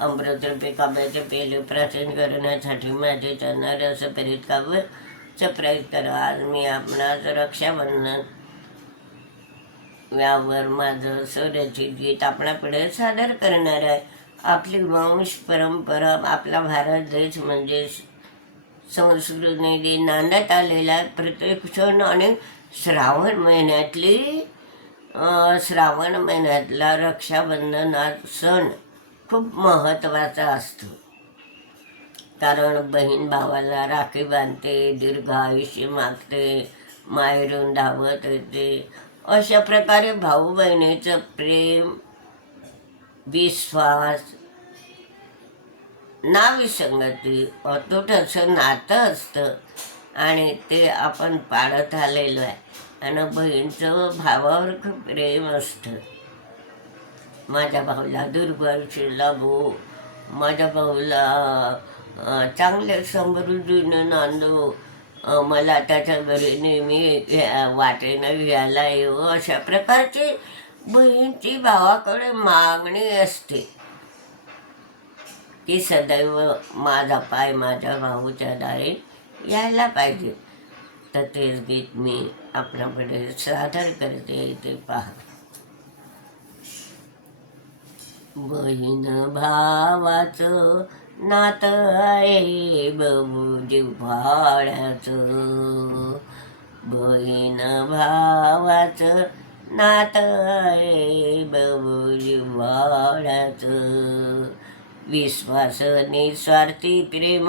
अमृतरूपी काव्याचे पेले प्राचीन करण्यासाठी माझे चरणारे असं प्रेरित काव्य प्रयत्न करा आज मी आपणास रक्षाबंधन यावर माझं स्वरचित गीत आपणाकडे सादर करणार आहे. आपली वंश परंपरा आपला भारत देश म्हणजे संस्कृतीने नांदत आलेला प्रत्येक सण आणि श्रावण महिन्यातली श्रावण महिन्यातला रक्षाबंधन हा सण खूप महत्त्वाचा असतो. कारण बहीण भावाला राखी बांधते दीर्घ आयुष्य मागते माहेरून धावत येते. अशा प्रकारे भाऊ बहिणीचं प्रेम विश्वास नाविसंगती अतूट असं नातं असतं आणि ते आपण पाळत आलेलो आहे. आणि बहीणचं भावावर खूप प्रेम असतं. माझ्या भाऊला दुर्गाशी लागो माझ्या भाऊला चांगले समृद्धीने नांदो. मला त्याच्या घरी नेहमी या- वाटेनं घ्यायला येऊ अशा प्रकारची बहीणची भावाकडे मागणी असते. की सदैव माझा पाय माझ्या भाऊच्या दारी यायला पाहिजे. तर तेच गीत मी आपल्याकडे सादर करते. ते पहा. बहीण भावाचं नात आहे बबू जिव्हाळ्याचं बहीण भावाचं नात आहे बबू जिव्हाळ्याचं विश्वास निस्वार्थी प्रेम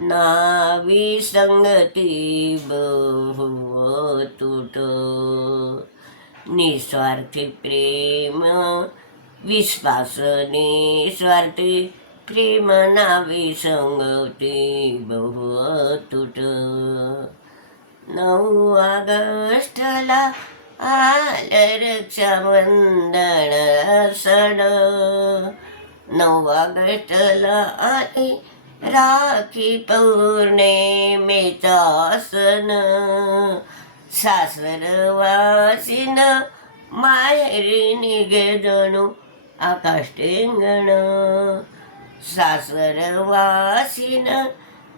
नावी संगती बहु तुट निस्वार्थी प्रेम विश्वासनी स्वार्थी प्रेम नावी संगती बहु तुट नऊ ऑगस्टला आल रक्षाबंधन सण। नऊ ऑगस्टला आले राखी पौर्णिमेचा सण। सासरवासीन माहेरी निघे जणू आकाश सासरवासीन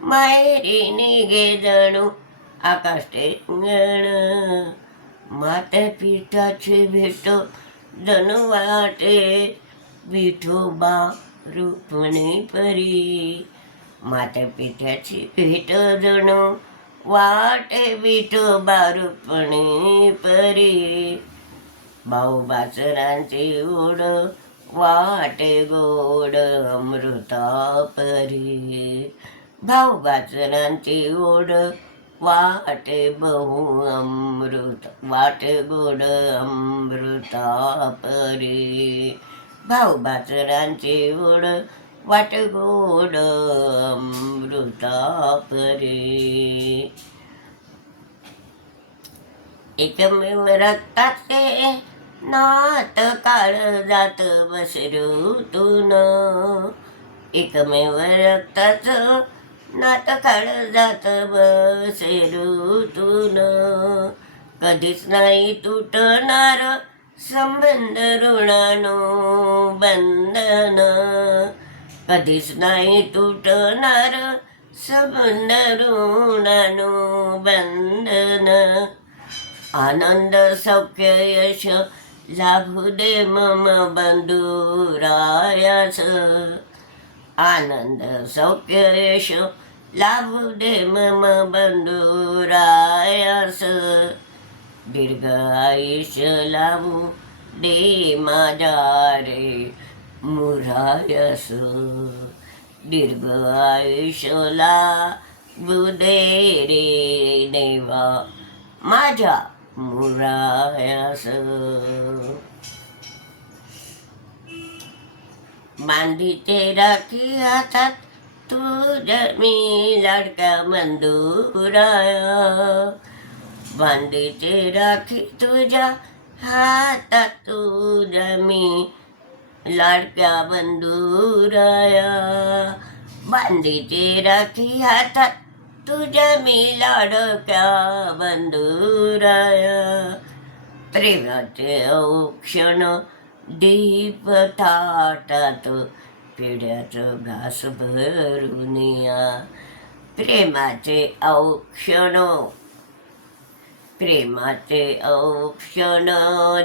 मायरी निघे जणू आकाश टेंगण पिठाची भेट जणू वाटे विठोबा रुक्मिणी परी. माते पिठाची भेट जणू वाटे विठोबा रुक्मिणी परी. भाऊ बाचरांची ओढ वाटे गोड अमृतापरी. भाऊ बाजरांची ओढ वाटे बहु अमृत वाटे गोड अमृतापरी. भाऊ बाचरांची ओढ वाटे गोड अमृतापरी. एकमेव रक्ताचे नात काळ जात बसरूतून एकमेव रक्ताचं नात काळ जात बसरूतून कधीच नाही तुटणार संबंध ऋणानो बंधन. कधीच नाही तुटणार संबंध ऋणानो बंधन. आनंद सौख्य यश लाभू दे मम बंधुरायास आनंद सौख्य यश लाभू दे मम बंधुरायास दीर्घ आयुष्य लाभू दे माझ्या रे मुरायस। दीर्घ आयुष्य लाभू दे रे देवा माझ्या मुरायास. बांधीते राखी हातात तुझ्या मी लाडका मंदुराया बांधीते राखी तुझ्या हातात तुझ्या मी लाडक्या बंधुराया बांधीचे राखी हातात तुझ्या मी लाडक्या बंधुराया प्रेमाचे औक्षण दीप थाटात पेढ्याचं घास भरून या. प्रेमाचे औक्षण प्रेमाचे औक्षण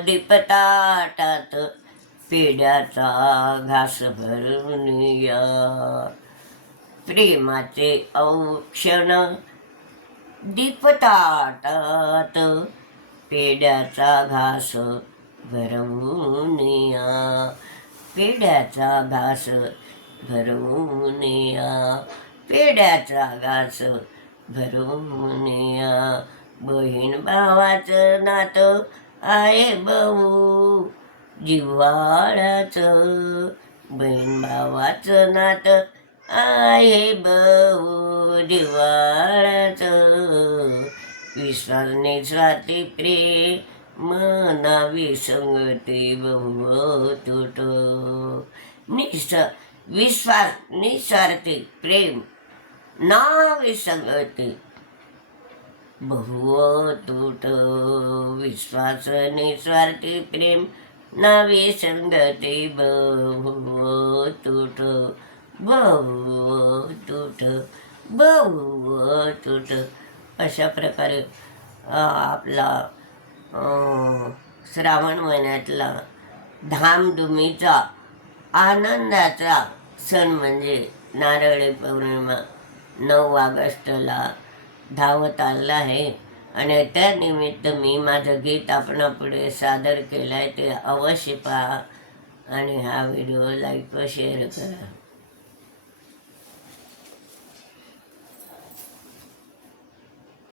दीपताटात पिढ्याचा घास भरून या. प्रेमाचे औक्षण दीपताटात पेढ्याचा घास भरवून या. पेढ्याचा घास भरवून या. पेड्याचा घास भरवून या. बहीण भावाचं नातं आहे भाऊ जिव्हाळ्याचं. बहीण भावाचं नातं आहे भाऊ जिव्हाळ्याचं विश्वास निस्वार्थी प्रेम मना विसंगती बहु तुट निस विश्वास निस्वार्थी प्रेम ना विसंगते बहु तुट विश्वास निस्वार्थी प्रेम ना विसंगते बहु तुट बहु तुट तुट अशा प्रकारे आपला श्रावण महिन्यातला धामधुमीचा आनंदाचा सण म्हणजे नारळी पौर्णिमा. नऊ ऑगस्टला धावत आला आहे आणि त्यानिमित्त मी माझं गीत आपणापुढे सादर केलं आहे ते अवश्य पहा आणि हा व्हिडिओ लाईक व शेअर करा.